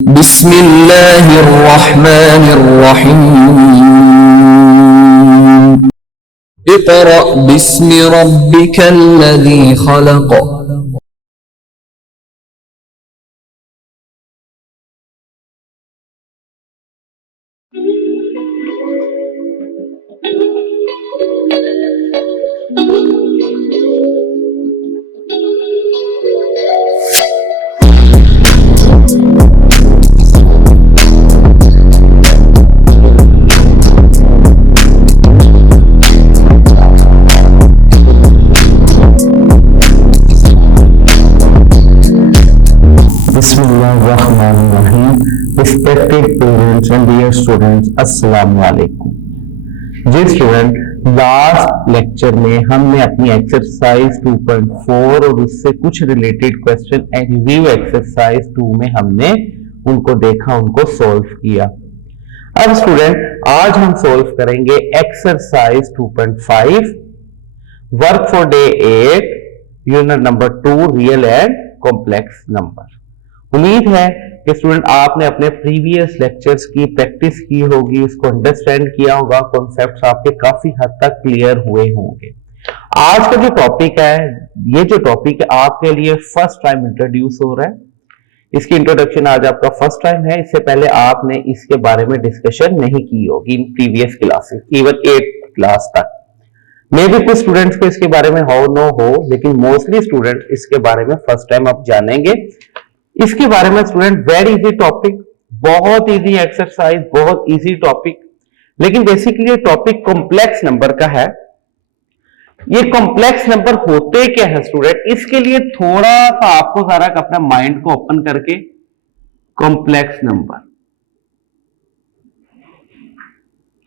बिस्मिल्लाहिर्रहमानिर्रहीम। Iqra बिस्मि रब्बिकल्लज़ी खलक़। Bismillahirrahmanirrahim. Respected parents and dear students, अस्सलाम वालेकुम। जी स्टूडेंट, लास्ट लेक्चर में हमने अपनी एक्सरसाइज 2.4 और उससे कुछ रिलेटेड क्वेश्चन रिव्यू एक्सरसाइज 2 में हमने उनको देखा, उनको सॉल्व किया। अब स्टूडेंट, आज हम सॉल्व करेंगे exercise 2.5 work for day 8 unit number 2 real and complex number. उम्मीद है कि स्टूडेंट आपने अपने प्रीवियस लेक्चर्स की प्रैक्टिस की होगी, इसको अंडरस्टैंड किया होगा, कॉन्सेप्ट्स आपके काफी हद तक क्लियर हुए होंगे। आज का जो टॉपिक है, ये जो टॉपिक है आपके लिए फर्स्ट टाइम इंट्रोड्यूस हो रहा है। इसकी इंट्रोडक्शन आज आपका फर्स्ट टाइम है। इससे पहले आपने इसके बारे में डिस्कशन नहीं की होगी in previous classes, even 8th class तक। मे भी कुछ स्टूडेंट्स को इसके बारे में हो नो हो, लेकिन मोस्टली स्टूडेंट इसके बारे में फर्स्ट टाइम आप जानेंगे। इसके बारे में स्टूडेंट वेरी इजी टॉपिक, बहुत इजी एक्सरसाइज, बहुत इजी टॉपिक, लेकिन बेसिकली ये टॉपिक कॉम्प्लेक्स नंबर का है। ये कॉम्प्लेक्स नंबर होते क्या है स्टूडेंट, इसके लिए थोड़ा सा आपको सारा अपना माइंड को ओपन करके कॉम्प्लेक्स नंबर,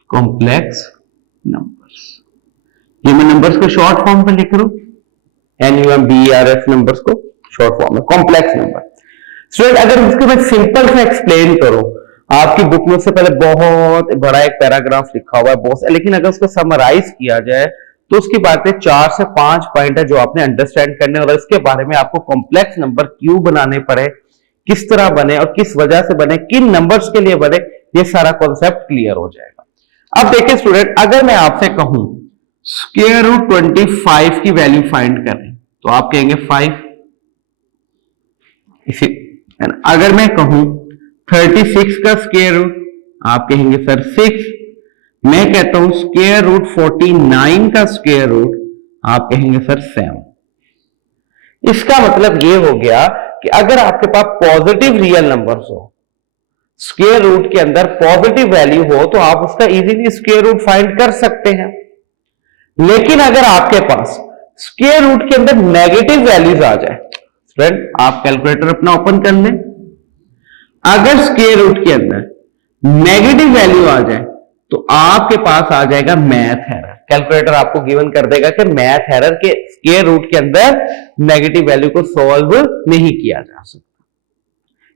कॉम्प्लेक्स नंबर्स, ये मैं नंबर्स को शॉर्ट फॉर्म में लिख रहा हूं, NUMBERS नंबर्स को शॉर्ट फॉर्म में कॉम्प्लेक्स नंबर। स्टूडेंट, अगर इसको मैं सिंपल से एक्सप्लेन करूं, आपकी बुक में से पहले बहुत बड़ा एक पैराग्राफ लिखा हुआ है बहुत, लेकिन अगर उसको समराइज किया जाए तो उसकी बातें 4 से 5 पॉइंट है जो आपने अंडरस्टैंड करने, और इसके बारे में आपको कॉम्प्लेक्स नंबर क्यों बनाने पड़े, किस तरह बने और किस वजह से बने, किन नंबर्स के लिए बने, ये सारा कॉन्सेप्ट क्लियर हो जाएगा। अब देखिए स्टूडेंट, अगर मैं आपसे कहूं स्क्वायर रूट 25 की वैल्यू फाइंड करें तो आप कहेंगे 5। इसी अगर मैं कहूं 36 का स्क्वायर रूट, आप कहेंगे सर 6। मैं कहता हूं स्क्वायर रूट 49 का स्क्वायर रूट, आप कहेंगे सर 7। इसका मतलब यह हो गया कि अगर आपके पास पॉजिटिव रियल नंबर्स हो, स्क्वायर रूट के अंदर पॉजिटिव वैल्यू हो, तो आप उसका इजीली स्क्वायर रूट फाइंड कर सकते हैं। लेकिन अगर आपके पास स्क्वायर रूट के अंदर नेगेटिव वैल्यूज आ जाए, फ्रेंड आप कैलकुलेटर अपना ओपन कर लें, अगर स्क्वायर रूट के अंदर नेगेटिव वैल्यू आ जाए तो आपके पास आ जाएगा मैथ एरर। कैलकुलेटर आपको गिवन कर देगा कि मैथ एरर के स्क्वायर रूट के अंदर नेगेटिव वैल्यू को सॉल्व नहीं किया जा सकता।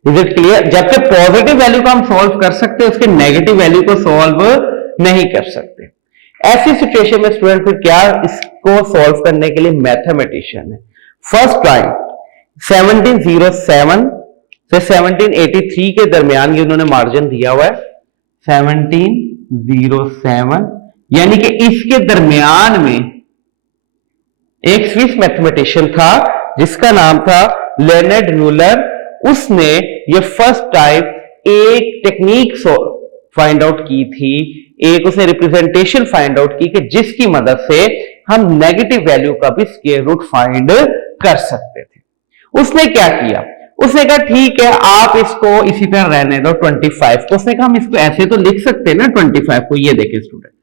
Is it clear? जबकि पॉजिटिव वैल्यू को हम सॉल्व कर सकते हैं, उसके नेगेटिव वैल्यू को सॉल्व नहीं कर सकते। ऐसी सिचुएशन में स्टूडेंट फिर क्या, इसको सॉल्व करने के लिए मैथमेटिशियन है। फर्स्ट टाइम 1707 से 1783 के दरमियान ये उन्होंने मार्जिन दिया हुआ है, 1707, यानी कि इसके दरमियान में एक स्विस मैथमेटिशियन था जिसका नाम था लेनर्ड यूलर। उसने ये फर्स्ट टाइम एक टेक्निक फाइंड आउट की थी, एक उसने रिप्रेजेंटेशन फाइंड आउट की कि जिसकी मदद से हम नेगेटिव वैल्यू का भी स्क्वायर रूट फाइंड कर सकते थे। उसने क्या किया, उसने कहा ठीक है आप इसको इसी तरह रहने दो 25 को। उसने कहा हम इसको ऐसे तो लिख सकते हैं ना 25 को, ये देखें स्टूडेंट,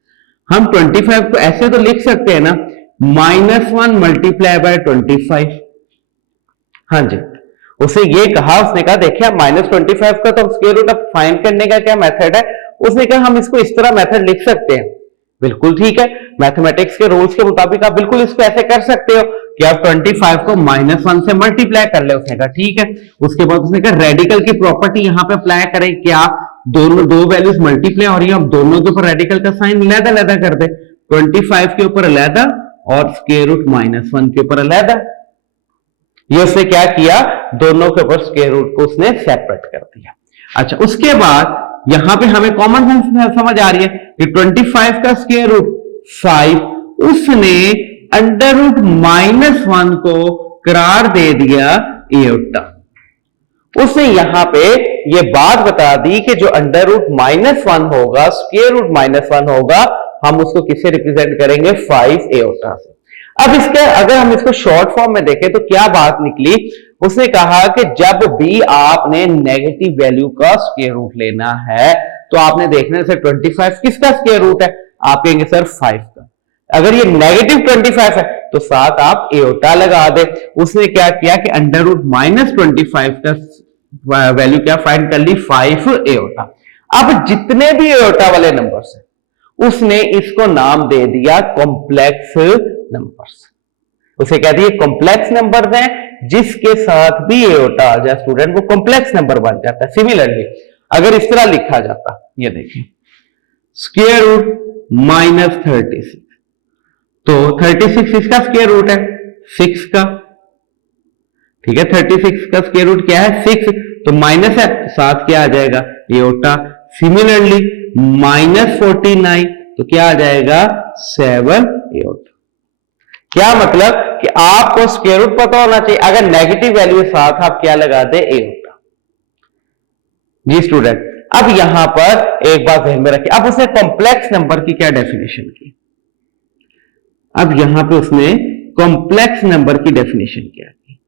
हम 25 को ऐसे तो लिख सकते हैं ना, -1 मल्टीप्लाई बाय 25। हाँ जी, उसने ये कहा, उसने कहा देखिए -25 का तो स्क्वायर रूट अब फाइंड करने का क्या मेथड है। उसने कहा हम इसको इस तरह मेथड लिख सकते हैं। बिल्कुल ठीक है, मैथमेटिक्स के रूल्स के मुताबिक आप बिल्कुल इसको ऐसे कर सकते हो कि आप 25 को -1 से मल्टीप्लाई कर ले। उसने कहा ठीक है। उसके बाद उसने कहा रेडिकल की प्रॉपर्टी यहां पे अप्लाई करें, क्या दोनों दो वैल्यूज मल्टीप्लाई हो रही है, अब दोनों के ऊपर रेडिकल का साइन अलग-अलग कर दे, 25 के ऊपर अलग और स्क्वायर रूट -1 के ऊपर अलग। ये उसने क्या किया, दोनों के ऊपर स्क्वायर रूट को उसने सेपरेट कर दिया। अच्छा, उसके बाद यहां पे हमें कॉमन सेंस समझ आ रही है कि 25 का स्क्वायर रूट 5, उसने अंडर रूट -1 को करार दे दिया एओटा। उसने यहां पे ये बात बता दी कि जो अंडर रूट -1 होगा, स्क्वायर रूट -1 होगा, हम उसको किससे रिप्रेजेंट करेंगे? 5 एओटा से। अब इसके अगर हम इसको शॉर्ट फॉर्म में देखें तो क्या बात निकली? उसने कहा कि जब भी आपने नेगेटिव वैल्यू का स्क्वायर रूट लेना है तो आपने देखना है सर 25 किसका स्क्वायर रूट है? आप कहेंगे सर 5 का। अगर ये नेगेटिव 25 है तो साथ आप एओटा लगा दे। उसने क्या किया कि अंडर रूट -25 का वैल्यू क्या फाइंड कर ली? 5 एओटा। अब जितने भी एओटा वाले नंबर्स हैं उसने इसको नाम दे दिया कॉम्प्लेक्स नंबर्स। उसे कह दिए कॉम्प्लेक्स नंबर्स हैं, जिसके साथ भी एओटा आ जाए स्टूडेंट वो कॉम्प्लेक्स नंबर बन जाता है। सिमिलरली अगर इस तरह लिखा जाता, ये देखिए स्क्वायर रूट -36, तो 36 इसका स्क्वायर रूट है 6 का, ठीक है। 36 का स्क्वायर रूट क्या है? 6, तो माइनस है, साथ क्या आ जाएगा? एओटा। सिमिलरली -49, तो क्या आ जाएगा? 7 एओटा। क्या मतलब कि आपको स्क्वायर रूट पता होना चाहिए, अगर नेगेटिव वैल्यू साथ आप क्या लगा दे? एओटा। जी स्टूडेंट, अब यहां पर एक बात ध्यान में रखिए, अब उसने कॉम्प्लेक्स नंबर की क्या डेफिनेशन की? अब यहां पे उसने कॉम्प्लेक्स नंबर की डेफिनेशन क्या की?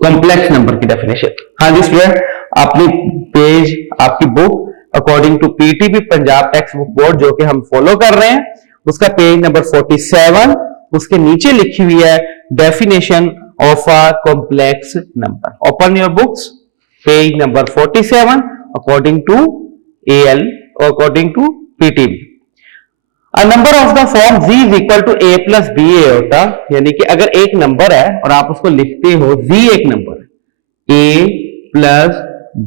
कॉम्प्लेक्स नंबर की डेफिनेशन, हाँ जी स्टूडेंट, अपनी पेज आपकी book according to PTB Punjab text book board जो कि हम फॉलो कर रहे हैं, उसका पेज नंबर 47, उसके नीचे लिखी हुई है definition of a complex number. Open your books, page number 47 according to AL, according to PTB. A number of the form z is equal to a plus b aorta, यानी कि अगर एक number है और आप उसको लिखते हो z एक नंबर है a plus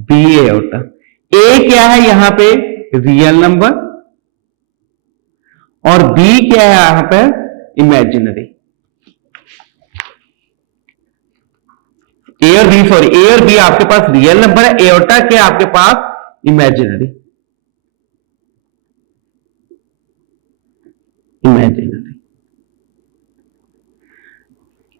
b aorta. a क्या है यहां पे? रियल नंबर, और b क्या है यहां पे? इमेजिनरी। a और b आपके पास रियल नंबर है, एओटा क्या आपके पास? इमेजिनरी।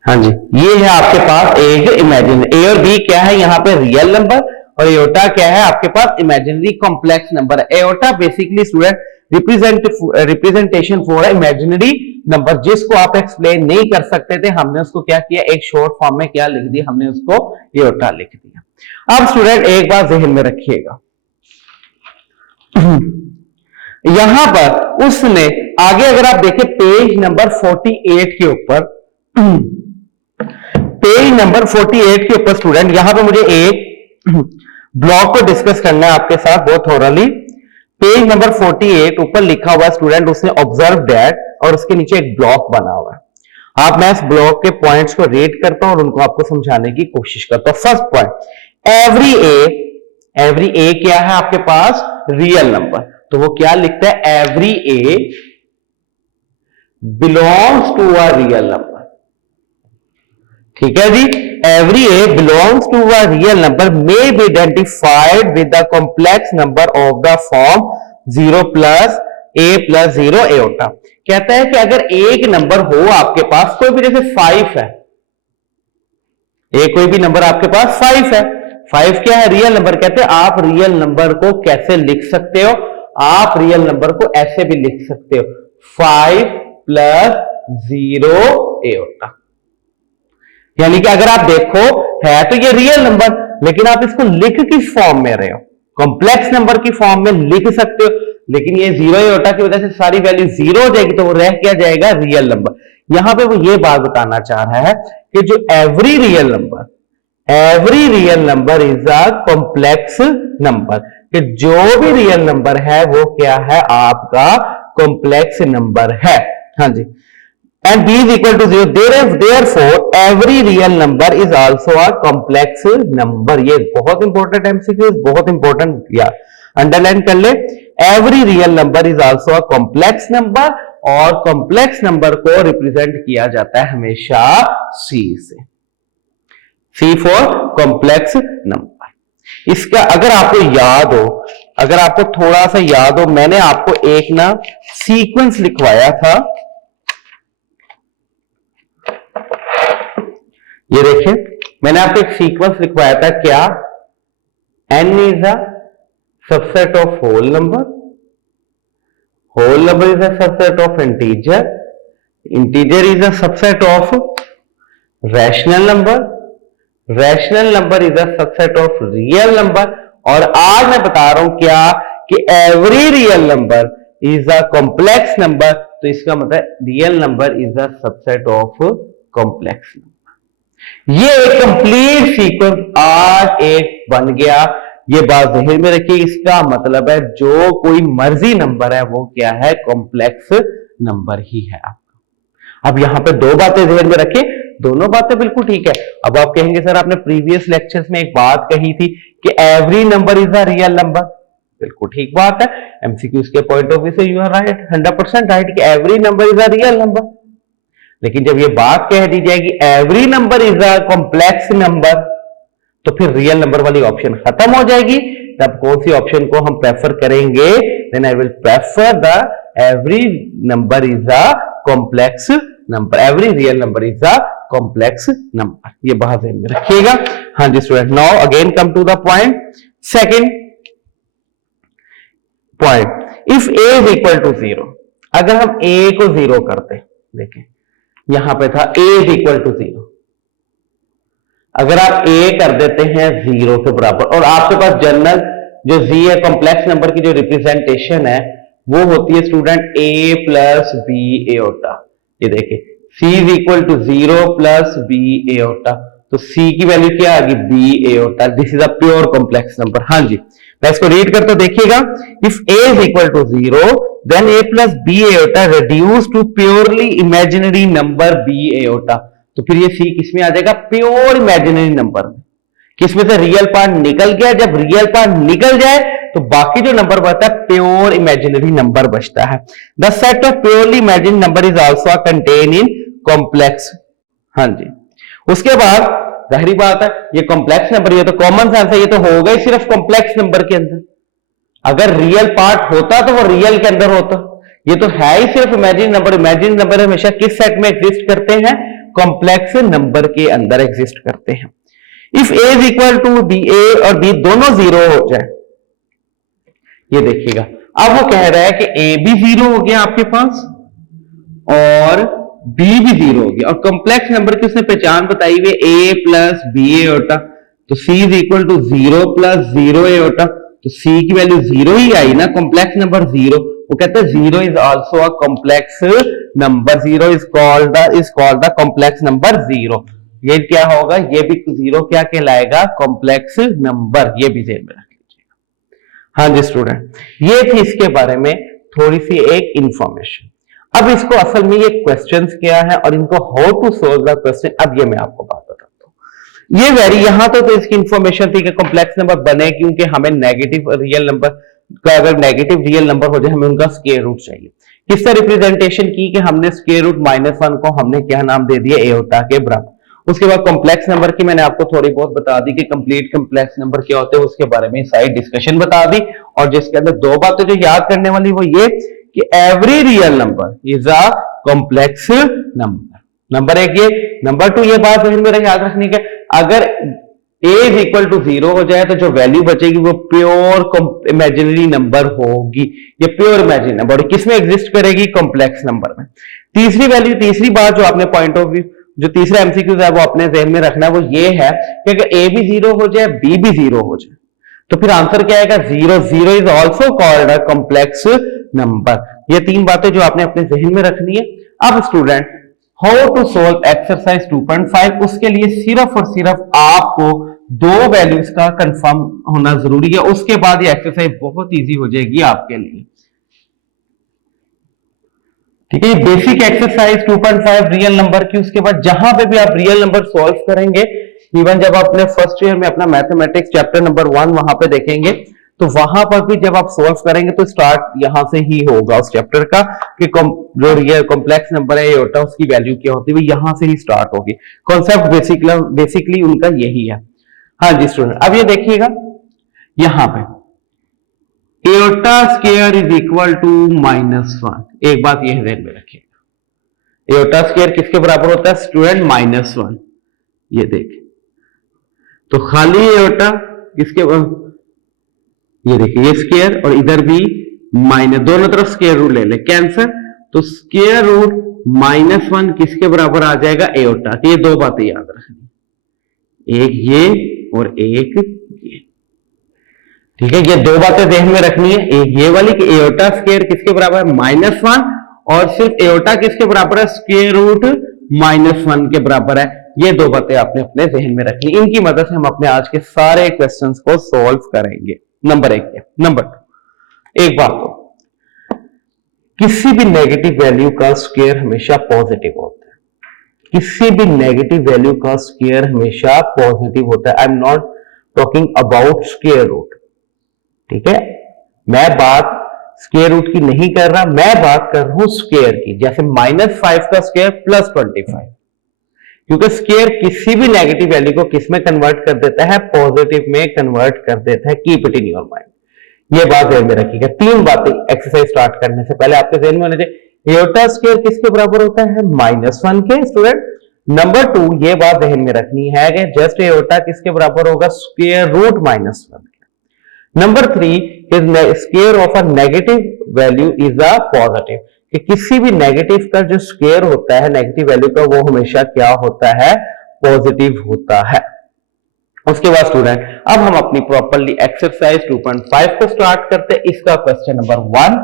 हाँ जी, ये है आपके पास एक इमेजिनरी। ए और बी क्या है यहां पे? रियल नंबर, और एओटा क्या है आपके पास? इमेजिनरी कॉम्प्लेक्स नंबर है। Aorta basically student representation for imaginary number, जिसको आप एक्सप्लेन नहीं कर सकते थे, हमने उसको क्या किया? एक शॉर्ट फॉर्म में क्या लिख दिया? हमने उसको एओटा लिख दिया। अब स्टूडेंट एक बात ध्यान में रखिएगा, यहां पर उसने आगे अगर आप देखें पेज नंबर 48 के ऊपर, पेज नंबर 48 के ऊपर स्टूडेंट यहां पे मुझे एक ब्लॉक को डिस्कस करना है आपके साथ बहुत थोरली। पेज नंबर 48 ऊपर लिखा हुआ स्टूडेंट, उसने ऑब्जर्व दैट, और उसके नीचे एक ब्लॉक बना हुआ है। आप मैं इस ब्लॉक के पॉइंट्स को रीड करता हूं और उनको आपको समझाने की कोशिश करता हूं। फर्स्ट पॉइंट, एवरी ए क्या है आपके पास? रियल नंबर, तो वो क्या लिखता है? Every a belongs to a real number. ठीक है जी, every a belongs to a real number may be identified with the complex number of the form 0 plus a plus 0 iota. कहता है कि अगर एक नंबर हो आपके पास, कोई भी, जैसे 5 है, कोई भी नंबर आपके पास 5 है, 5 क्या है? Real number. कहते हैं आप रियल नंबर को कैसे लिख सकते हो? आप रियल नंबर को ऐसे भी लिख सकते हो, 5 प्लस 0 एओटा। यानी कि अगर आप देखो है तो ये रियल नंबर, लेकिन आप इसको लिख किस फॉर्म में रहे हो? कॉम्प्लेक्स नंबर की फॉर्म में लिख सकते हो, लेकिन ये 0 एओटा की वजह से सारी वैल्यू 0 हो जाएगी, तो वो रह क्या जाएगा? Real number. यहां पे वो ये बात बताना चाह रहा है कि जो every real number is a complex number, कि जो भी रियल नंबर है वो क्या है? आपका कॉम्प्लेक्स नंबर है। हाँ जी, and b is equal to 0, therefore every real number is also a complex number। ये बहुत इंपॉर्टेंट एमसीक्यू, बहुत इंपॉर्टेंट, या अंडरलाइन कर ले। Every real number is also a complex number, और कॉम्प्लेक्स नंबर को रिप्रेजेंट किया जाता है हमेशा c से। C for complex number. इसका अगर आपको याद हो, अगर आपको थोड़ा सा याद हो, मैंने आपको एक ना सीक्वेंस लिखवाया था, ये देखिए मैंने आपको एक सीक्वेंस लिखवाया था, क्या n is a subset of whole number is a subset of integer is a subset of rational number is a subset of real number, और आज मैं बता रहा हूं क्या कि every real number is a complex number, तो इसका मतलब real number is a subset of complex number. ये एक कंप्लीट सीक्वेंस आज एक बन गया, ये बात ज़हन में रखिए। इसका मतलब है जो कोई मर्जी नंबर है वो क्या है, कॉम्प्लेक्स नंबर ही है आपका। अब यहां पे दो बातें ज़हन में रखिए, दोनों बातें बिल्कुल ठीक है। अब आप कहेंगे सर आपने प्रीवियस लेक्चर्स में एक बात कही थी कि every number is a real number, बिल्कुल ठीक बात है। एमसीक्यूज के पॉइंट ऑफ व्यू से यू आर राइट, 100% राइट कि every number is a real number. लेकिन जब ये बात कह दी जाएगी every number is a complex number, तो फिर रियल नंबर वाली ऑप्शन खत्म हो जाएगी। तब कौन सी ऑप्शन को हम प्रेफर करेंगे, then I will prefer the every number is a complex number, every real number is a complex number. ये बात ध्यान में रखिएगा। हाँ जी student, now again come to the point, second point, if a is equal to 0, अगर हम a को 0 करते, देखें यहां पे था a इज इक्वल टू 0, अगर आप a कर देते हैं 0 के बराबर, और आपके पास जनरल जो z है कॉम्प्लेक्स नंबर की जो रिप्रेजेंटेशन है वो होती है student a plus b iota. ये देखिए c is equal to 0 plus b iota, तो c की वैल्यू क्या आ गई, b iota. This is a pure complex number. हाँ जी, मैं इसको रीड करता हूं, देखिएगा, if a is equal to 0 then a plus b iota reduce to purely imaginary number b iota. तो फिर ये c किसमें आ जाएगा, प्योर इमेजिनरी नंबर में। किसमें से रियल पार्ट निकल गया, जब रियल पार्ट निकल जाए तो बाकी जो नंबर बचता है प्योर इमेजिनरी नंबर बचता है। The set of purely imaginary number is also contain in complex. हाँ जी, उसके बाद जाहिर बात है ये कॉम्प्लेक्स नंबर, ये तो कॉमन सेंस है, ये तो होगा ही सिर्फ कॉम्प्लेक्स नंबर के अंदर। अगर रियल पार्ट होता तो वो रियल के अंदर होता, ये तो है ही सिर्फ इमेजिनरी नंबर। इमेजिनरी नंबर हमेशा किस सेट में एग्जिस्ट करते हैं, कॉम्प्लेक्स नंबर के अंदर एग्जिस्ट करते हैं। If a is equal to b, a और b दोनों 0 हो जाए, ये देखिएगा अब वो कह रहा है कि a भी 0 हो गया आपके पास और b भी 0 हो गया, और कॉम्प्लेक्स नंबर की उसने पहचान बताई हुई a प्लस बी एओटा, तो c is equal to 0 plus 0 iota, तो c की वैल्यू 0 ही आई ना, कॉम्प्लेक्स नंबर 0। वो कहते हैं 0 is also a complex number, 0 is called the complex number 0। ये क्या होगा, ये भी 0 क्या कहलाएगा, कॉम्प्लेक्स नंबर, ये भी ध्यान में रख लीजिएगा। हाँ जी स्टूडेंट, ये थी इसके बारे में थोड़ी सी एक इंफॉर्मेशन। अब इसको असल में ये क्वेश्चंस क्या है और इनको how to solve the question, अब ये मैं आपको बात बताता हूं। ये वेरी यहां तो इसकी इंफॉर्मेशन थी कि कॉम्प्लेक्स नंबर बने क्योंकि हमें नेगेटिव रियल नंबर का, अगर नेगेटिव रियल नंबर हो जाए हमें उनका स्क्वायर रूट चाहिए। किससे रिप्रेजेंटेशन की कि हमने स्क्वायर रूट -1 को हमने क्या नाम दे दिया, एओटा के बराबर। उसके बाद कॉम्प्लेक्स नंबर की मैंने आपको थोड़ी बहुत बता दी कि कंप्लीट कॉम्प्लेक्स नंबर क्या होते हैं, उसके बारे में साइड डिस्कशन बता दी। और जिसके अंदर दो बातें जो याद करने वाली वो ये कि every real number is a complex number, number एक ये। नंबर 2 ये बात मेरे याद रखने के, अगर a इज इक्वल टू 0 हो जाए तो जो वैल्यू बचेगी वो प्योर इमेजिनरी नंबर होगी। ये प्योर इमेजिनरी नंबर किसमें एग्जिस्ट करेगी, कॉम्प्लेक्स नंबर में। तीसरी वैल्यू, तीसरी बात जो आपने पॉइंट ऑफ व्यू, जो तीसरा एमसीक्यू है वो अपने ज़हन में रखना है, वो ये है कि अगर a भी 0 हो जाए, b भी 0 हो जाए, तो फिर आंसर क्या आएगा, 0। 0 is also called a complex number. ये तीन बातें जो आपने अपने ज़हन में रखनी है। अब student, how to solve exercise 2.5, उसके लिए सिर्फ और सिर्फ आपको दो वैल्यूज का कंफर्म होना जरूरी है, उसके बाद ये एक्सरसाइज बहुत इजी हो जाएगी आपके लिए। ठीक है, बेसिक एक्सरसाइज 2.5 रियल नंबर की। उसके बाद जहां पे भी आप रियल नंबर सॉल्व करेंगे, इवन जब आप अपने फर्स्ट ईयर में अपना मैथमेटिक्स चैप्टर नंबर 1 वहां पे देखेंगे, तो वहां पर भी जब आप सोल्व करेंगे तो स्टार्ट यहां से ही होगा उस चैप्टर का कि जो रियल कॉम्प्लेक्स नंबर है एओर्टा उसकी वैल्यू क्या होती है, वो यहां से ही स्टार्ट होगी। कॉन्सेप्ट बेसिकली उनका यही है। हाँ जी स्टूडेंट, अब ये देखिएगा यहां पे iota square is equal to -1। एक बात यह ध्यान में रखिएगा, एओर्टा स्क्वायर किसके बराबर होता है स्टूडेंट? -1। ये देखिए, तो खाली एओर्टा किसके, ये देखिए ये स्क्वायर और इधर भी माइनस, दोनों तरफ स्क्वायर रूट ले ले, कैंसर, तो स्क्वायर रूट -1 किसके बराबर आ जाएगा? एओर्टा। तो ये दो बातें याद रखनी, एक ये और एक ये, ठीक है, ये दो बातें ध्यान में रखनी है। एक ये वाली कि एओर्टा स्क्वायर किसके बराबर है? -1, और सिर्फ एओर्टा किसके बराबर है? स्क्वायर रूट -1 के बराबर है। ये दो बातें आपने अपने जहन में रखनी, इनकी मदद से हम अपने आज के सारे क्वेश्चंस को सॉल्व करेंगे। नंबर 1। नंबर 2, एक बात तो, किसी भी नेगेटिव वैल्यू का स्क्वायर हमेशा पॉजिटिव होता है। किसी भी नेगेटिव वैल्यू का स्क्वायर हमेशा पॉजिटिव होता है। I am not talking about square root, ठीक है, मैं बात स्क्वायर रूट की नहीं कर रहा, मैं बात कर रहा हूं स्क्वायर की। जैसे -5 का स्क्वायर +25, क्योंकि स्क्वायर किसी भी नेगेटिव वैल्यू को किस में कन्वर्ट कर देता है? पॉजिटिव में कन्वर्ट कर देता है। Keep it in your mind, ये बात ध्यान में रखिएगा। 3 बातें एक्सरसाइज स्टार्ट करने से पहले आपके ध्यान में होने चाहिए। एओर्टा स्क्वायर किसके बराबर होता है? -1 के स्टूडेंट। नंबर 2, ये बात ध्यान में रखनी है कि जस्ट एओर्टा किसके बराबर होगा? Square root -1। Number 3, square of a negative value is a positive, कि किसी भी नेगेटिव का जो स्क्वायर होता है नेगेटिव वैल्यू का, वो हमेशा क्या होता है? पॉजिटिव होता है। उसके बाद स्टूडेंट अब हम अपनी प्रॉपरली एक्सरसाइज 2.5 को स्टार्ट करते हैं। इसका क्वेश्चन नंबर 1।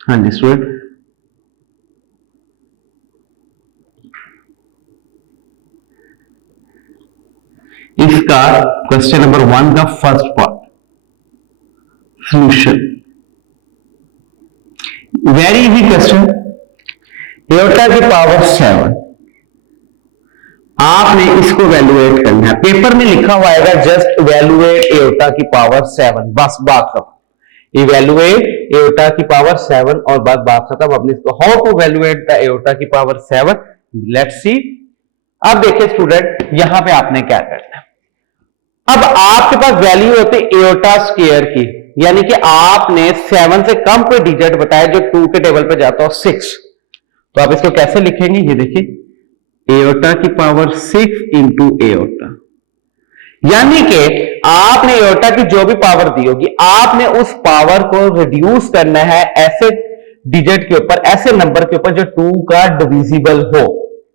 हाँ जी स्टूडेंट, इसका क्वेश्चन नंबर 1 का first part, solution, very easy question. Aorta की पावर 7, आपने इसको वैल्यूएट करना है। पेपर में लिखा हुआ आएगा जस्ट इवैल्यूएट एओर्टा की पावर 7, बस बात खत्म। इवैल्यूएट एओर्टा की पावर 7 और बात खत्म। अपने इसको how to valuate the iota की पावर 7, लेट्स सी। अब देखिए स्टूडेंट, यहां पे आपने क्या करना है। अब आपके पास वैल्यू होती है एओर्टा स्क्वायर की, यानी कि आपने 7 से कम कोई डिजिट बताया जो 2 के टेबल पे जाता हो 6, तो आप इसको कैसे लिखेंगे? ये देखिए, एओर्टा की पावर 6 इंटू एओर्टा, यानी कि आपने एओर्टा की जो भी पावर दी होगी, आपने उस पावर को रिड्यूस करना है ऐसे डिजिट के ऊपर, ऐसे नंबर के ऊपर जो 2 का डिविजिबल हो।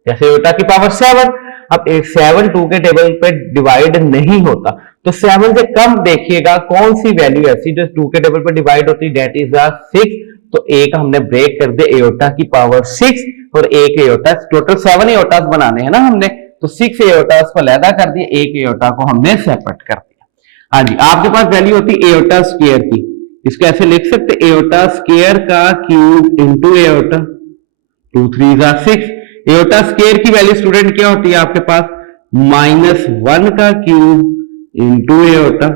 जैसे एओर्टा की पावर 7, अब 7 2 के टेबल पे डिवाइड नहीं होता, तो 7 से कम देखिएगा कौन सी वैल्यू ऐसी जो 2 के टेबल पे डिवाइड होती है, डेट इज 6। तो एक हमने ब्रेक कर दिया एओर्टा की पावर 6 और एक एओर्टा, टोटल 7 एओर्टास बनाने हैं ना हमने, तो 6 एओर्टास को अलग कर दिया, एक एओर्टा को हमने सेपरेट कर दिया। हाँ जी, आपके पास वैल्यू होती है एओर्टा स्क्वायर की, इसको ऐसे लिख सकते, एओर्टा स्क्वायर का cube into aorta, 2 3 6। Aorta square की वैल्यू स्टूडेंट क्या होती है आपके पास? -1 का क्यूब इंटू एओर्टा।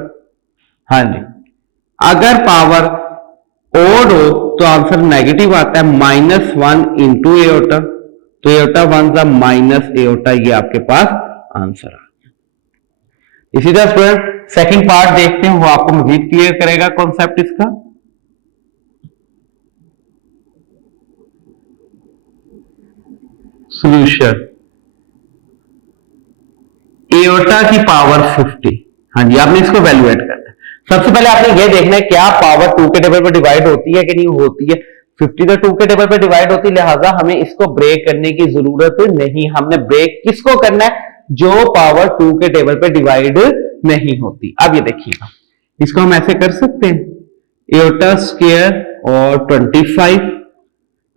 हाँ जी, अगर पावर ओड हो तो आंसर नेगेटिव आता है, -1 इंटू एओर्टा, तो एओर्टा 1 का माइनस एओर्टा, ये आपके पास आंसर आ गया। इसी तरह स्टूडेंट सेकंड पार्ट देखते हैं, वो आपको मजीद क्लियर करेगा कॉन्सेप्ट इसका। सॉल्यूशन, एओर्टा की पावर 50, हाँ जी, आपने इसको वैल्यूएट करना है। सबसे पहले आपने ये देखना है क्या पावर 2 के टेबल पर डिवाइड होती है कि नहीं होती है। 50 तो 2 के टेबल पर डिवाइड होती है, लिहाजा हमें इसको ब्रेक करने की जरूरत नहीं। हमने ब्रेक किसको करना है? जो पावर 2 के टेबल पर डिवाइड नहीं होती। अब ये देखिएगा, इसको हम ऐसे कर सकते हैं, एओर्टा स्क्वायर और 25,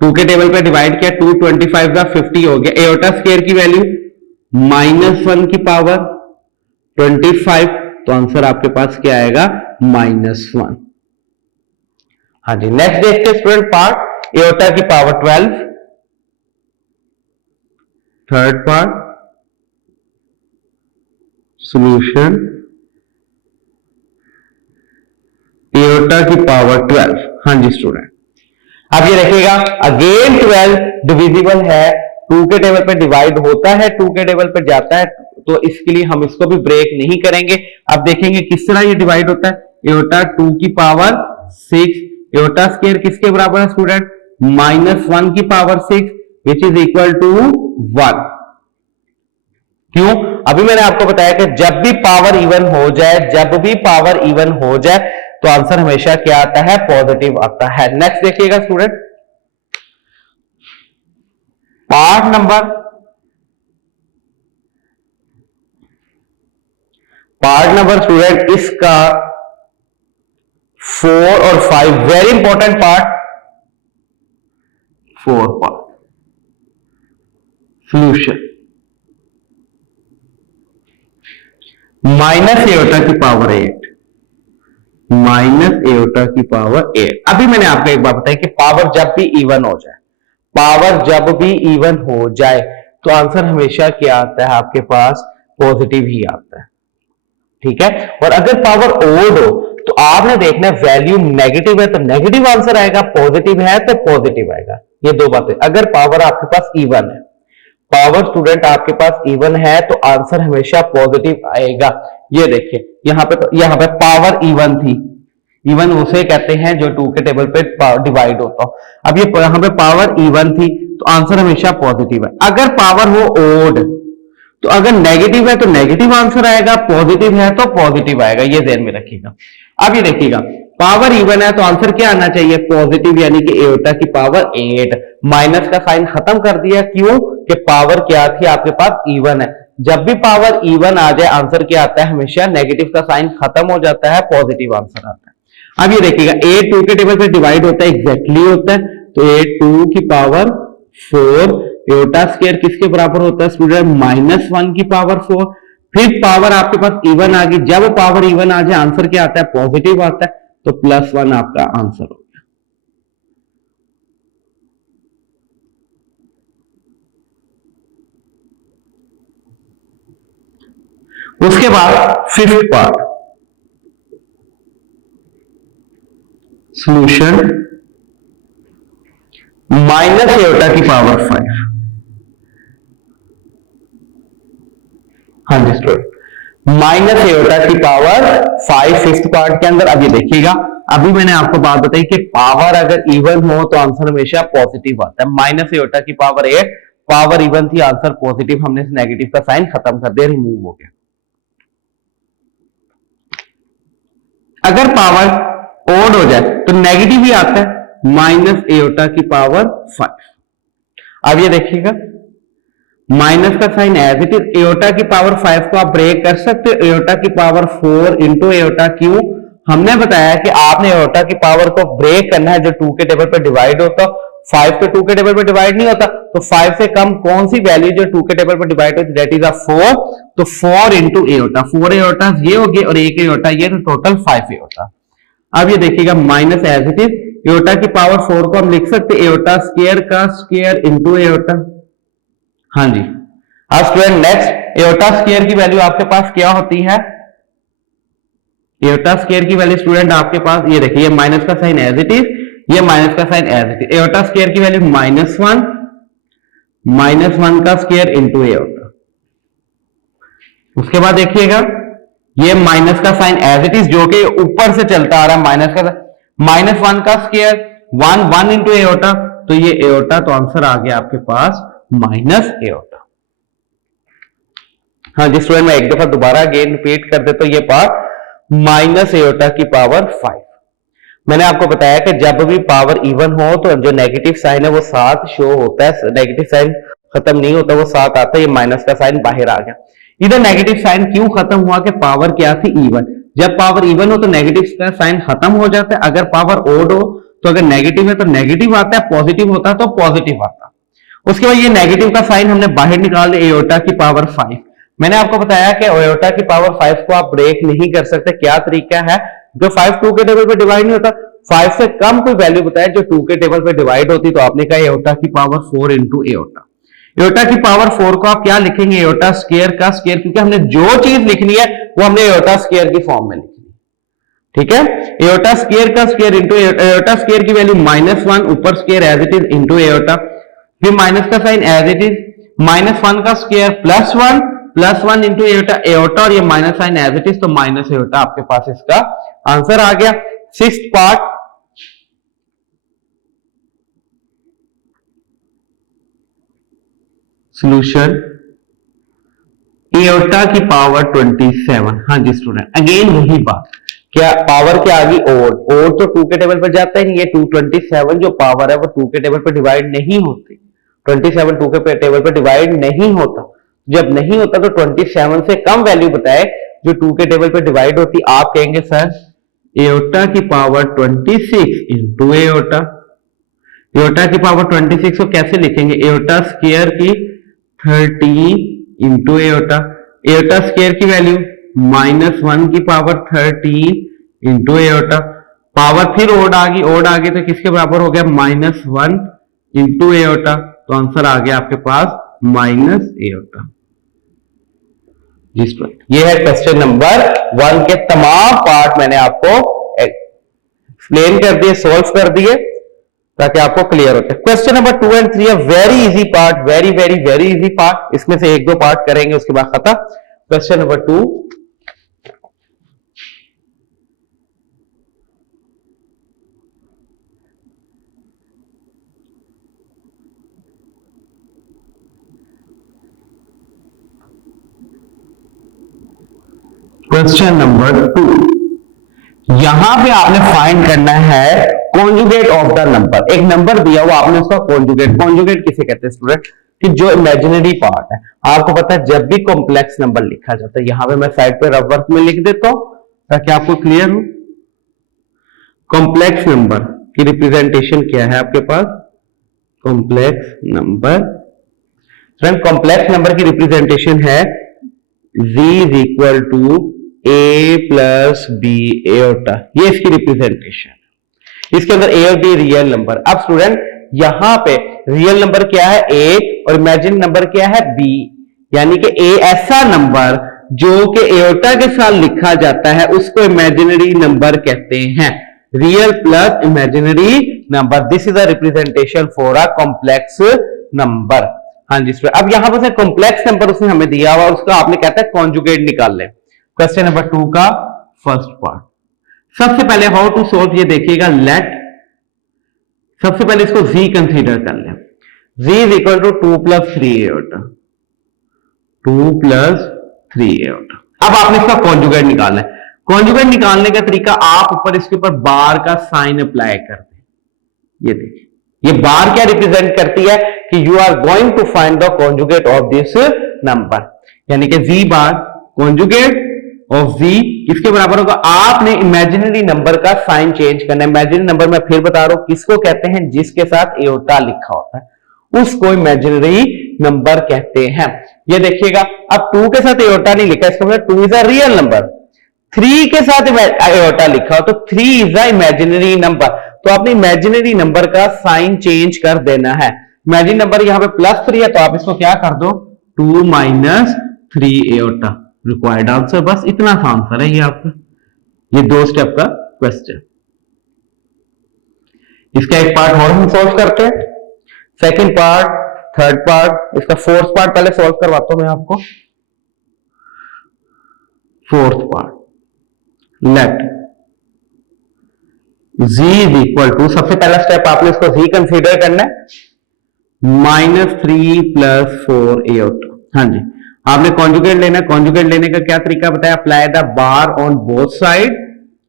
2 के टेबल पे डिवाइड किया, 2 25 का 50 हो गया। एओर्टा स्क्वायर की वैल्यू -1 की पावर 25, तो आंसर आपके पास क्या आएगा? -1। हाँ जी, नेक्स्ट देखते हैं स्टूडेंट पार्ट, एओर्टा की power 12, third part, solution aorta की पावर 12। हाँ जी स्टूडेंट, अब ये रखिएगा अगेन 12 डिविजिबल है, 2 के टेबल पे डिवाइड होता है, 2 के टेबल पे जाता है, तो इसके लिए हम इसको भी ब्रेक नहीं करेंगे। अब देखेंगे किस तरह ये डिवाइड होता है। एओटा 2 की पावर 6, एओटा स्क्वायर किसके बराबर है स्टूडेंट, -1 की power 6 which is equal to 1। क्यों? अभी मैंने आपको बताया कि जब भी पावर इवन हो जाए, जब भी पावर इवन हो जाए तो आंसर हमेशा क्या आता है, पॉजिटिव आता है। नेक्स्ट देखिएगा स्टूडेंट, पार्ट नंबर स्टूडेंट इसका 4 और 5 very important part, 4 part solution minus aorta की पावर 8, माइनस एओटा की पावर 8। अभी मैंने आपको एक बात बताई कि पावर जब भी इवन हो जाए, पावर जब भी इवन हो जाए तो आंसर हमेशा क्या आता है आपके पास, पॉजिटिव ही आता है। ठीक है, और अगर पावर ओड हो तो आपने देखना है वैल्यू नेगेटिव है तो नेगेटिव आंसर आएगा, पॉजिटिव है तो पॉजिटिव आएगा। ये दो बातें। अगर पावर आपके पास इवन है, पावर स्टूडेंट आपके पास इवन है तो आंसर हमेशा पॉजिटिव आएगा। ये देखिए यहां पे पावर इवन थी, इवन उसे कहते हैं जो 2 के टेबल पे डिवाइड होता हो। अब ये यहां पे पावर इवन थी तो आंसर हमेशा पॉजिटिव है। अगर पावर हो ओड तो अगर नेगेटिव है तो नेगेटिव आंसर आएगा, पॉजिटिव है तो पॉजिटिव आएगा। ये ध्यान में रखिएगा। अब ये देखिएगा पावर इवन है तो आंसर क्या आना चाहिए, पॉजिटिव, यानी कि एओटा की पावर 8। माइनस का साइन खत्म कर दिया, क्यों कि पावर क्या थी आपके पास, इवन है। जब भी पावर इवन आ जाए आंसर क्या आता है, हमेशा नेगेटिव का साइन खत्म हो जाता है, पॉजिटिव आंसर आता है। अब ये देखिएगा 8 2 के टेबल पे डिवाइड होता है, एग्जैक्टली होता है, तो 8 2 की पावर 4, एओटा स्क्वायर किसके बराबर होता है स्टूडेंट, -1 की पावर 4। फिर पावर आपके पास इवन आ गई, जब पावर इवन आ जाए आंसर क्या आता है, पॉजिटिव आता है, तो +1 आपका आंसर हो गया। उसके बाद 5th part solution minus aorta की पावर 5। हाँ जी स्टूडेंट, माइनस एओटा की पावर 5 5th पार्ट के अंदर। अब ये देखिएगा, अभी मैंने आपको बात बताई कि पावर अगर इवन हो तो आंसर हमेशा पॉजिटिव आता है। माइनस एओटा की पावर 8, पावर इवन थी, आंसर पॉजिटिव, हमने नेगेटिव का साइन खत्म कर दिया, रिमूव हो गया। अगर पावर ओड हो जाए तो नेगेटिव ही आता है, माइनस एओटा की पावर 5। अब ये देखिएगा माइनस का sign as it is, iota की पावर 5 को आप ब्रेक कर सकते हो, एओटा की पावर 4 इंटू एओटा। क्यों? हमने बताया कि आपने एओटा की पावर को ब्रेक करना है जो 2 के टेबल पर डिवाइड होता, 5 तो 2 के टेबल पर डिवाइड नहीं होता, तो 5 से कम कौन सी वैल्यू जो 2 के टेबल पर डिवाइड होती, दैट इज 4। तो 4 इंटू एओटा, 4 एओटा ये हो गया और 1 एओटा ये, तो टोटल 5 एओटा। अब ये देखिएगा minus as it is, iota की पावर 4 को हम लिख सकते एओटा स्क्वायर का स्क्वायर इंटू एओटा। हाँ जी, अब स्टूडेंट नेक्स्ट एओटा स्क्वायर की वैल्यू आपके पास क्या होती है, एओटा स्क्वायर की वैल्यू स्टूडेंट आपके पास ये देखिए, माइनस का साइन एज इट इज, ये माइनस का sign as it is, iota square की वैल्यू -1 का स्क्वायर इंटू एओटा। उसके बाद देखिएगा ये माइनस का साइन एज इट इज जो कि ऊपर से चलता आ रहा है, माइनस का -1 का स्क्वायर 1 इंटू एओटा, तो ये एओटा, तो आंसर आ गया आपके पास माइनस एओटा। हाँ जी स्टूडेंट, मैं एक दफा दोबारा अगेन रिपीट कर देता हूं, ये पार्ट माइनस एओटा की पावर 5। मैंने आपको बताया कि जब भी पावर इवन हो तो जो नेगेटिव साइन है वो साथ शो होता है, नेगेटिव साइन खत्म नहीं होता, वो साथ आता है। ये माइनस का साइन बाहर आ गया। इधर नेगेटिव साइन क्यों खत्म हुआ कि पावर क्या थी, इवन। जब पावर इवन हो तो नेगेटिव का साइन खत्म हो जाता है। अगर पावर ओड हो तो अगर नेगेटिव है तो नेगेटिव आता है, पॉजिटिव होता है तो पॉजिटिव आता है। उसके बाद ये नेगेटिव का साइन हमने बाहर निकाल दिया, एओटा की पावर 5। मैंने आपको बताया कि एओटा की पावर 5 को आप ब्रेक नहीं कर सकते। क्या तरीका है, जो 5 2 के टेबल पे डिवाइड नहीं होता, 5 से कम कोई वैल्यू बताया जो 2 के टेबल पे डिवाइड होती, तो आपने कहा एओटा की पावर 4 इंटू एओटा। एयोटा की पावर 4 को आप क्या लिखेंगे, एयोटा स्क्वायर का स्क्वायर, क्योंकि हमने जो चीज लिखनी है वो हमने एयोटा स्क्वायर की फॉर्म में लिखनी है, ठीक है। एयोटा स्क्वायर का स्क्वायर इंटू एयोटा स्क्वायर की वैल्यू -1, ऊपर square as it is into iota, फिर माइनस का साइन एज इट इज, -1 का स्क्वायर +1 इंटू एयोटा, एयोटा और ये minus sign as it is, तो माइनस एयोटा आपके पास इसका आंसर आ गया। 6th पार्ट, सॉल्यूशन एयोटा की पावर 27। हाँ जी स्टूडेंट, अगेन वही बात, क्या पावर के आगे ओड तो 2 के टेबल पर जाता है, ये 227 जो पावर है वो 2 के टेबल पर डिवाइड नहीं होती, 27 2 के टेबल पर डिवाइड नहीं होता, जब नहीं होता तो 27 से कम वैल्यू बताए जो 2 के टेबल पर डिवाइड होती, आप कहेंगे सर एयोटा की पावर 26 इंटू एयोटा, एयोटा की पावर 26 को कैसे लिखेंगे, एयोटा स्क्वायर की 30 इंटू एयोटा, एयोटा स्क्वायर की वैल्यू -1 की पावर 13 इंटू एयोटा, पावर फिर ओड आ गई तो किसके बराबर हो गया, -1 इंटू एयोटा, तो आंसर आ गया आपके पास माइनस एयोटा। जी स्टूडेंट, ये है क्वेश्चन नंबर 1 के तमाम पार्ट मैंने आपको एक्सप्लेन कर दिए, सोल्व कर दिए ताकि आपको क्लियर होते। क्वेश्चन नंबर 2 एंड 3 है very easy part, very very very easy part, इसमें से 1-2 पार्ट करेंगे उसके बाद खत्म। क्वेश्चन नंबर 2, क्वेश्चन नंबर 2, यहां पे आपने फाइंड करना है कॉन्जुगेट ऑफ द नंबर। एक नंबर दिया हुआ, आपने उसका कॉन्जुगेट किसे कहते हैं स्टूडेंट, कि जो इमेजिनरी पार्ट है। आपको पता है जब भी कॉम्प्लेक्स नंबर लिखा जाता है, यहां पे मैं साइड पे रफ वर्क में लिख देता हूं ताकि आपको क्लियर हो। कॉम्प्लेक्स नंबर की रिप्रेजेंटेशन क्या है आपके पास, complex number, friend complex number की रिप्रेजेंटेशन है z is equal to a plus B iota, ये इसकी रिप्रेजेंटेशन है। इसके अंदर a और b रियल नंबर। अब स्टूडेंट यहां पे रियल नंबर क्या है a और इमेजिन नंबर क्या है b, यानी कि a ऐसा नंबर जो कि एयोटा के साथ लिखा जाता है उसको इमेजिनरी नंबर कहते हैं, real plus imaginary number, this is a representation for a complex number. हाँ जी स्टूडेंट, अब यहां पर कॉम्प्लेक्स नंबर उसने हमें दिया हुआ, उसका आपने कहता है कॉन्जुगेट निकाल ले। क्वेश्चन नंबर 2 का फर्स्ट पार्ट, सबसे पहले हाउ टू सोल्व ये देखिएगा, लेट सबसे पहले इसको z कंसीडर कर ले, z is equal to 2 plus 3 iota, 2 plus 3 iota. अब आपने इसका कॉन्जुगेट निकालना है। कॉन्जुगेट निकालने का तरीका, आप ऊपर इसके ऊपर बार का साइन अप्लाई कर दें। ये देखिए, ये बार क्या रिप्रेजेंट करती है कि you are going to find the conjugate of this number, यानी कि z bar conjugate of z किसके बराबर होगा, आपने इमेजिनरी नंबर का साइन चेंज करना है। इमेजिनरी नंबर मैं फिर बता रहा हूं किसको कहते हैं, जिसके साथ एयोटा लिखा होता है उसको इमेजिनरी नंबर कहते हैं। ये देखिएगा, अब 2 के साथ एयोटा नहीं लिखा, इसका मतलब 2 इज अ रियल नंबर, 3 के साथ एयोटा लिखा हो तो 3 इज अ इमेजिनरी नंबर, तो आपने इमेजिनरी नंबर का साइन चेंज कर देना है। इमेजिनरी नंबर यहां पे +3 है तो आप इसको क्या कर दो, 2 माइनस 3 एयोटा, रिक्वायर्ड आंसर, बस इतना सा आंसर है ये आपका, ये 2 स्टेप का क्वेश्चन। इसका एक पार्ट और हम सोल्व करते हैं, सेकंड पार्ट, थर्ड पार्ट, इसका फोर्थ पार्ट पहले सोल्व करवाता हूं मैं आपको। Fourth part, let z is equal to, सबसे पहला स्टेप आपने इसको z कंसीडर करना है, -3 प्लस 4 एयोटा। हाँ जी, आपने कॉन्जुगेट लेना है। कॉन्जुगेट लेने का क्या तरीका बताया, apply the bar on both side,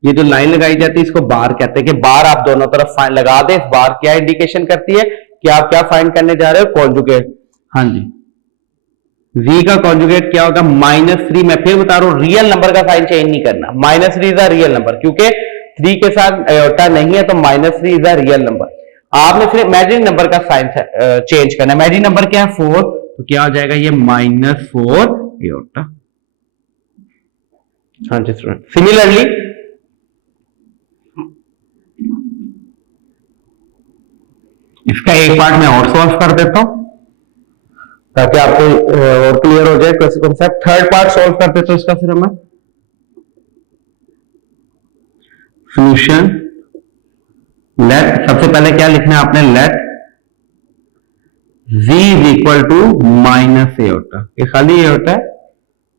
ये जो लाइन लगाई जाती है इसको बार कहते हैं, कि बार आप दोनों तरफ लगा दे। बार क्या इंडिकेशन करती है कि आप क्या फाइंड करने जा रहे हो, कॉन्जुगेट। हाँ जी, v का कॉन्जुगेट क्या होगा, -3, मैं फिर बता रहा हूं रियल नंबर का साइन चेंज नहीं करना, -3 इज अ रियल नंबर, क्योंकि 3 के साथ एयोटा नहीं है तो -3 इज अ रियल नंबर। आपने सिर्फ इमेजिनरी नंबर का साइन चेंज करना है। इमेजिनरी नंबर क्या है 4, तो क्या हो जाएगा ये -4 एयोटा। हाँ जी स्टूडेंट, सिमिलरली इसका एक पार्ट मैं और सॉल्व कर देता हूं। ताकि आपको और क्लियर हो जाए कॉन्सेप्ट। थर्ड पार्ट सॉल्व करते तो इसका फिर हमें सॉल्यूशन लेट, सबसे पहले क्या लिखना है आपने, let v is equal to minus iota, ये खाली ये होता है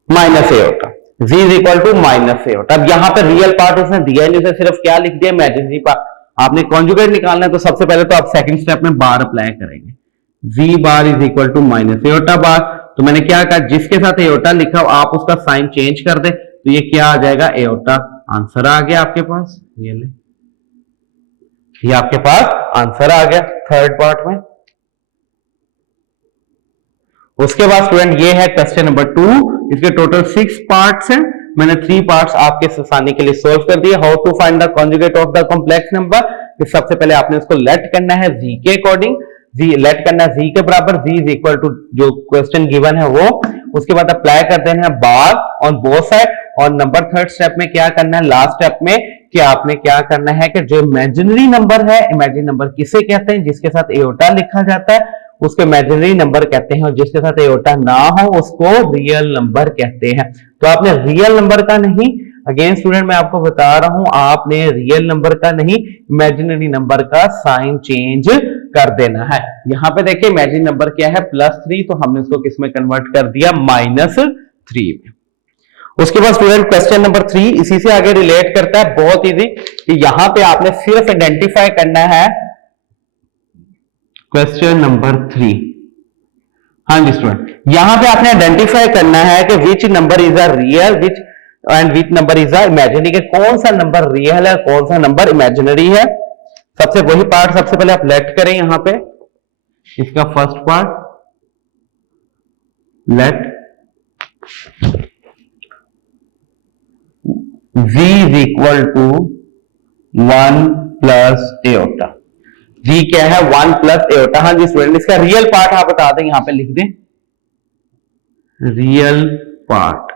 minus iota, v is equal to minus iota. अब यहां पे रियल पार्ट उसने दिया है नहीं, उसे सिर्फ क्या लिख दिया, इमेजिनरी पार्ट। आपने कॉन्जुगेट निकालना है तो सबसे पहले तो आप सेकंड स्टेप में बार अप्लाई करेंगे, v bar is equal to minus iota bar. तो मैंने क्या कहा, जिसके साथ एओटा लिखा हो आप उसका साइन चेंज कर दे, तो ये क्या आ जाएगा, एओटा। आंसर आ गया आपके पास, ये ले, ये आपके पास आंसर आ गया थर्ड पार्ट में। उसके बाद स्टूडेंट ये है क्वेश्चन नंबर 2, इसके टोटल 6 पार्ट्स हैं, मैंने 3 पार्ट्स आपके आसानी के लिए सोल्व कर दिए। How to find the conjugate of the complex number, सबसे पहले आपने उसको लेट करना है z के अकॉर्डिंग, z लेट करना है z के बराबर, z इज इक्वल टू जो क्वेश्चन गिवन है वो, उसके बाद अप्लाई कर देना है बार ऑन बोथ साइड। और नंबर थर्ड स्टेप में क्या करना है, लास्ट स्टेप में, कि आपने क्या करना है कि जो इमेजिनरी नंबर है, इमेजिनरी नंबर किसे कहते हैं, जिसके साथ एओटा लिखा जाता है उसको इमेजिनरी नंबर कहते हैं, और जिसके साथ एओटा ना हो उसको रियल नंबर कहते हैं। तो आपने रियल नंबर का नहीं, अगेन स्टूडेंट मैं आपको बता रहा हूं, आपने रियल नंबर का नहीं, इमेजिनरी नंबर का साइन चेंज कर देना है। यहां पे देखिए इमेजिनरी नंबर क्या है, +3, तो हमने उसको किस में कन्वर्ट कर दिया, -3 में। उसके बाद स्टूडेंट क्वेश्चन नंबर 3 इसी से आगे रिलेट करता है, बहुत इजी, कि यहां पे आपने सिर्फ आइडेंटिफाई करना है क्वेश्चन नंबर 3। हाँ जी स्टूडेंट, यहां पे आपने आइडेंटिफाई करना है कि which number is a real which and which number is a imaginary, के कौन सा नंबर रियल है कौन सा नंबर इमेजिनरी है। सबसे वही पार्ट सबसे पहले आप लेट करें, यहां पे इसका first part let v is equal to 1 plus iota. v क्या है, 1 प्लस एओटा। हाँ जी स्टूडेंट, इसका रियल पार्ट आप बता दें, यहां पे लिख दें रियल पार्ट।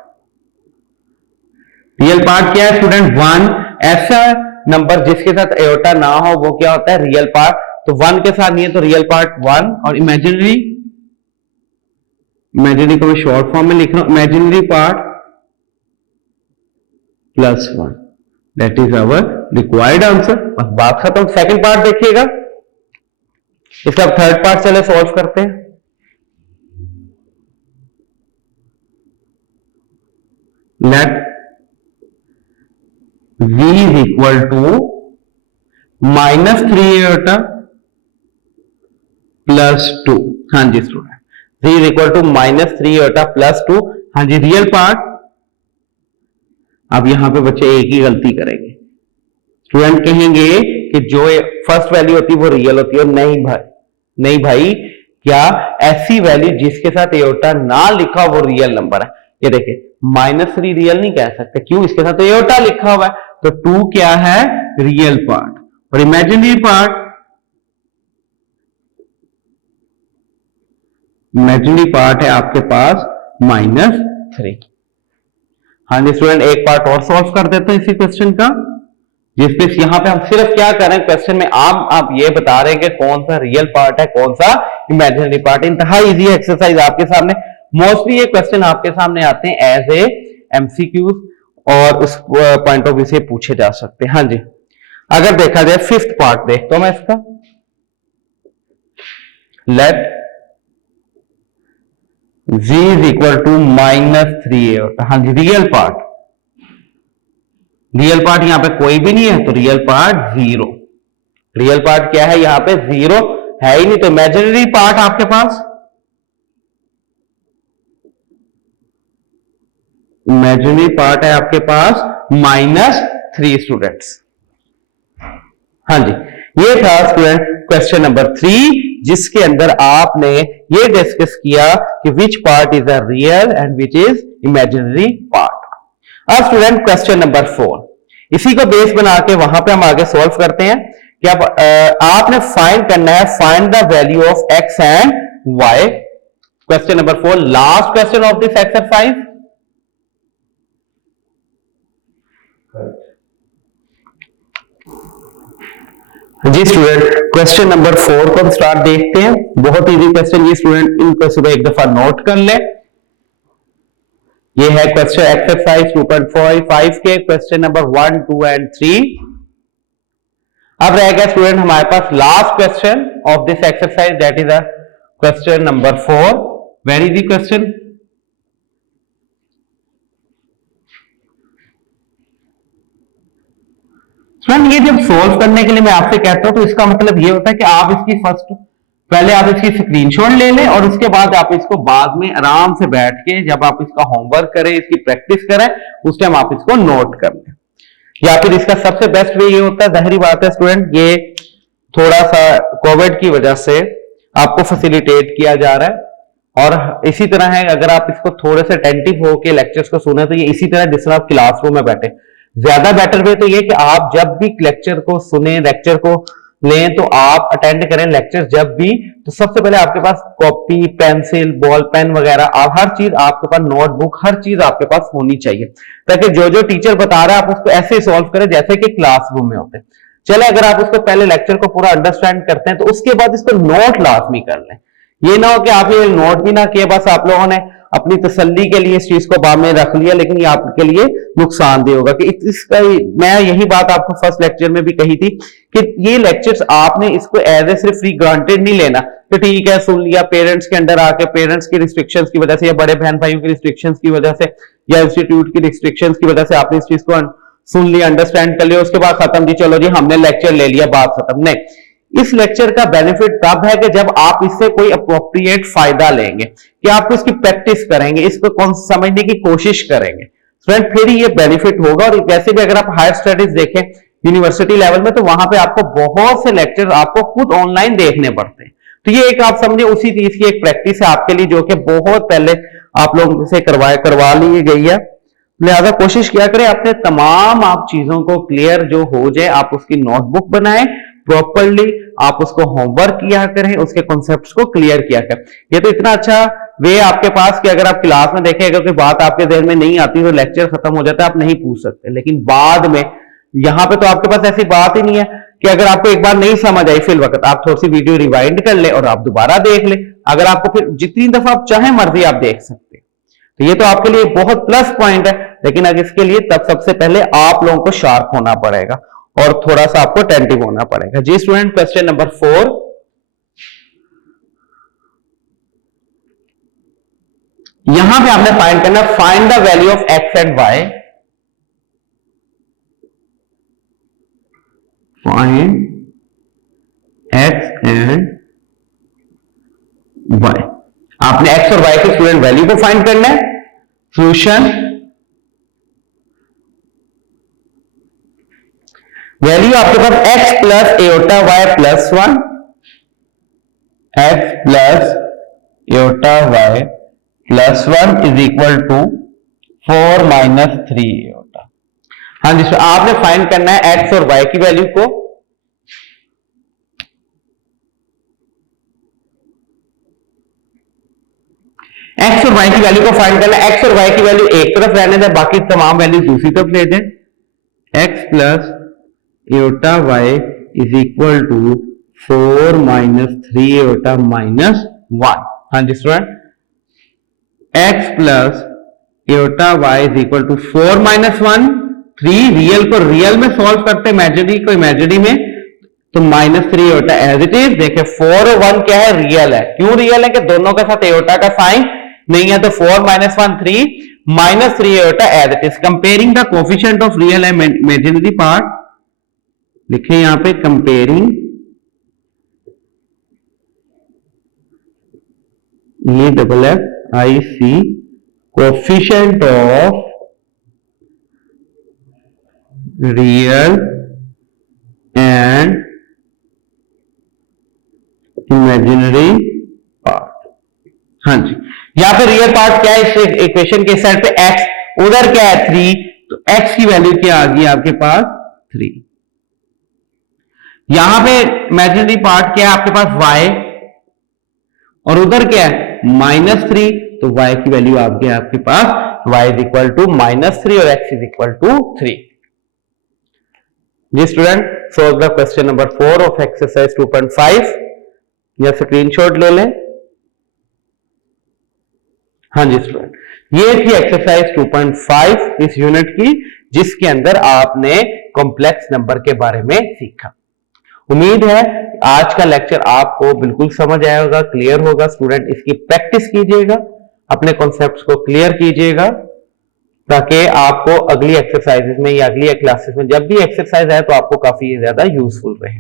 रियल पार्ट क्या है स्टूडेंट, 1। ऐसा नंबर जिसके साथ एओटा ना हो वो क्या होता है, रियल पार्ट। तो 1 के साथ नहीं है तो रियल पार्ट 1, और इमेजिनरी, इमेजिनरी को मैं शॉर्ट फॉर्म में लिख रहा हूं, imaginary part +1, that is our required answer. बस बात खत्म। सेकंड पार्ट देखिएगा, इसका थर्ड पार्ट चले सॉल्व करते हैं। Let v is equal to -3 iota +2। हाँ जी student, v is equal to -3 iota +2। हाँ जी, रियल पार्ट। अब यहां पे बच्चे एक ही गलती करेंगे, स्टूडेंट कहेंगे कि जो फर्स्ट वैल्यू होती है वो रियल होती है। नहीं भाई, नहीं भाई, क्या ऐसी वैल्यू जिसके साथ एओटा ना लिखा वो रियल नंबर है। ये देखिए -3 रियल नहीं कह सकते, क्यों, इसके साथ तो एओटा लिखा हुआ है। तो 2 क्या है, रियल पार्ट, और इमेजिनरी पार्ट, इमेजिनरी पार्ट है आपके पास -3। हाँ जी स्टूडेंट, एक पार्ट और सॉल्व कर देते हैं इसी क्वेश्चन का, जिसमें यहां पे हम सिर्फ क्या कर रहे हैं, क्वेश्चन में आप ये बता रहे हैं कि कौन सा रियल पार्ट है कौन सा इमेजिनरी पार्ट। इंतहा इजी एक्सरसाइज आपके सामने, मोस्टली ये क्वेश्चन आपके सामने आते हैं एज ए एमसीक्यूज, और उस पॉइंट ऑफ व्यू से पूछे जा सकते हैं। हाँ जी, अगर देखा जाए फिफ्थ पार्ट देखता हूं मैं इसका, let v is equal to -3 iota. हाँ जी, रियल पार्ट, रियल पार्ट यहां पे कोई भी नहीं है तो रियल पार्ट 0। रियल पार्ट क्या है, यहां पे 0 है ही नहीं, तो इमेजिनरी पार्ट आपके पास, इमेजिनरी पार्ट है आपके पास -3 स्टूडेंट्स। हाँ जी, ये था स्टूडेंट क्वेश्चन नंबर 3, जिसके अंदर आपने ये डिस्कस किया कि which part is a real and which is imaginary part. अब स्टूडेंट क्वेश्चन नंबर 4, इसी को बेस बना के वहां पे हम आगे सॉल्व करते हैं कि अब आपने फाइंड करना है, find the value of x and y। Question number 4, last question of this exercise. जी स्टूडेंट, क्वेश्चन नंबर 4 को हम स्टार्ट देखते हैं। बहुत इजी क्वेश्चन ये स्टूडेंट, इनको सुबह एक दफा नोट कर ले। ये है क्वेश्चन एक्सरसाइज 2.5 के क्वेश्चन नंबर 1, 2 एंड 3। अब रह गया स्टूडेंट हमारे पास last question of this exercise, that is a question number 4। Very easy question. Friend, ये जब सोल्व करने के लिए मैं आपसे कहता हूं तो इसका मतलब ये होता है कि आप इसकी पहले आप इसकी स्क्रीनशॉट ले लें और उसके बाद आप इसको बाद में आराम से बैठ के जब आप इसका होमवर्क करें, इसकी प्रैक्टिस करें, उस टाइम आप इसको नोट कर लें। या फिर इसका सबसे बेस्ट वे ये होता है, जाहिर बात है स्टूडेंट, ये थोड़ा सा कोविड की वजह से आपको फैसिलिटेट किया जा रहा है और इसी तरह है अगर आप इसको थोड़े से अटेंटिव होकर लेक्चर्स को सुने तो ये इसी तरह जिस तरह आप क्लासरूम में बैठे। ज्यादा बेटर वे तो ये कि आप जब भी लेक्चर को सुने, लेक्चर को लें, तो आप अटेंड करें लेक्चर जब भी, तो सबसे पहले आपके पास कॉपी, पेंसिल, बॉल पेन वगैरह, आप हर चीज आपके पास, नोटबुक, हर चीज आपके पास होनी चाहिए ताकि जो जो टीचर बता रहा है आप उसको ऐसे सॉल्व करें जैसे कि क्लासरूम में होते हैं। चले, अगर आप उसको पहले लेक्चर को पूरा अंडरस्टैंड करते हैं तो उसके बाद इसको नोट लाजमी कर लें। ये ना हो कि आप ये नोट भी ना किए, बस आप लोगों ने अपनी तसल्ली के लिए इस चीज को बाद में रख लिया, लेकिन ये आपके लिए नुकसानदेह होगा। कि इसका मैं यही बात आपको फर्स्ट लेक्चर में भी कही थी कि ये लेक्चर्स आपने इसको एज ए सिर्फ फ्री ग्रांटेड नहीं लेना कि ठीक है सुन लिया, पेरेंट्स के अंडर आके पेरेंट्स की रिस्ट्रिक्शंस की वजह से या बड़े बहन भाइयों की रिस्ट्रिक्शंस की वजह से या इंस्टीट्यूट की रिस्ट्रिक्शंस की वजह से आपने इस चीज को सुन लिया, अंडरस्टैंड कर लिया, उसके बाद खत्म जी, चलो जी हमने लेक्चर ले लिया, बात खत्म। नहीं, इस लेक्चर का बेनिफिट तब है कि जब आप इससे कोई अप्रोप्रिएट फायदा लेंगे, कि आप इसकी प्रैक्टिस करेंगे, इसको समझने की कोशिश करेंगे फ्रेंड, फिर ये बेनिफिट होगा। और वैसे भी अगर आप हायर स्टडीज देखें यूनिवर्सिटी लेवल में, तो वहां पे आपको बहुत से लेक्चर आपको खुद ऑनलाइन देखने पड़ते हैं। तो ये एक आप समझे उसी चीज की एक प्रैक्टिस है आपके लिए, जो कि बहुत पहले आप लोगों से करवा ली गई है। लिहाजा कोशिश किया करें अपने तमाम आप चीजों को क्लियर जो हो जाए, आप उसकी नोटबुक बनाएं प्रॉपरली, आप उसको होमवर्क किया करें, उसके कॉन्सेप्ट्स को क्लियर किया करें। ये तो इतना अच्छा वे आपके पास कि अगर आप क्लास में देखें, अगर कोई बात आपके ध्यान में नहीं आती तो लेक्चर खत्म हो जाता है, आप नहीं पूछ सकते। लेकिन बाद में यहां पे तो आपके पास ऐसी बात ही नहीं है कि अगर आपको एक बार नहीं समझ आई फिल वक्त आप थोड़ी सी वीडियो रिवाइंड कर ले और आप दोबारा देख ले। अगर आपको फिर जितनी दफा आप चाहे मर्जी आप देख सकते हैं, तो ये तो आपके लिए बहुत प्लस पॉइंट है। लेकिन अगर इसके लिए तब सबसे पहले आप लोगों को शार्प होना पड़ेगा और थोड़ा सा आपको अटेंटिव होना पड़ेगा। जी स्टूडेंट, क्वेश्चन नंबर 4, यहां पे आपने फाइंड करना, find the value of x and y. Find x and y. आपने एक्स और वाई के स्टूडेंट वैल्यू को फाइंड करना है। सॉल्यूशन, वैल्यू आपके पास x plus iota y plus 1, x plus iota y plus 1 is equal to 4 minus 3 iota. हाँ जी, आपने फाइंड करना है x और y की वैल्यू को। x और y की वैल्यू को फाइंड करना है। x और y की वैल्यू एक तरफ रहने दें, बाकी तमाम वैल्यू दूसरी तरफ ले दें। x plus iota y is equal to 4 minus 3 iota minus 1। हाँ जी student, x plus iota y is equal to 4 minus 1, 3 real को रियल में सॉल्व करते, इमेजिनरी को इमेजिनरी में, तो minus 3 iota as it is. देखे 4 और 1 क्या है, रियल है। क्यों रियल है कि दोनों के साथ एओटा का साइन नहीं है, तो 4 minus 1 3 minus 3 iota as it is. Comparing the coefficient of real and imaginary part, लिखे यहां पे comparing, EFFIC coefficient of real and imaginary part. हाँ जी, यहां पे रियल पार्ट क्या है इस इक्वेशन के साइड पे x, उधर क्या है 3, तो x की वैल्यू क्या आ गई आपके पास 3। यहां पे इमेजिनरी पार्ट क्या है आपके पास y, और उधर क्या है -3, तो y की वैल्यू आ गई आपके पास y इज इक्वल टू -3 और x इज इक्वल टू 3। जी student, solve the question number 4 of exercise 2.5 या स्क्रीनशॉट ले लें। हाँ जी स्टूडेंट, ये थी एक्सरसाइज 2.5 इस यूनिट की, जिसके अंदर आपने कॉम्प्लेक्स नंबर के बारे में सीखा। उम्मीद है आज का लेक्चर आपको बिल्कुल समझ आया होगा, क्लियर होगा। स्टूडेंट इसकी प्रैक्टिस कीजिएगा, अपने कॉन्सेप्ट्स को क्लियर कीजिएगा, ताकि आपको अगली एक्सरसाइजेस में या अगली क्लासेस में जब भी एक्सरसाइज आए तो आपको काफी ज्यादा यूजफुल रहे।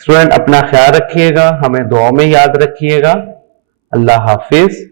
स्टूडेंट अपना ख्याल रखिएगा, हमें दुआ में याद रखिएगा। अल्लाह हाफिज।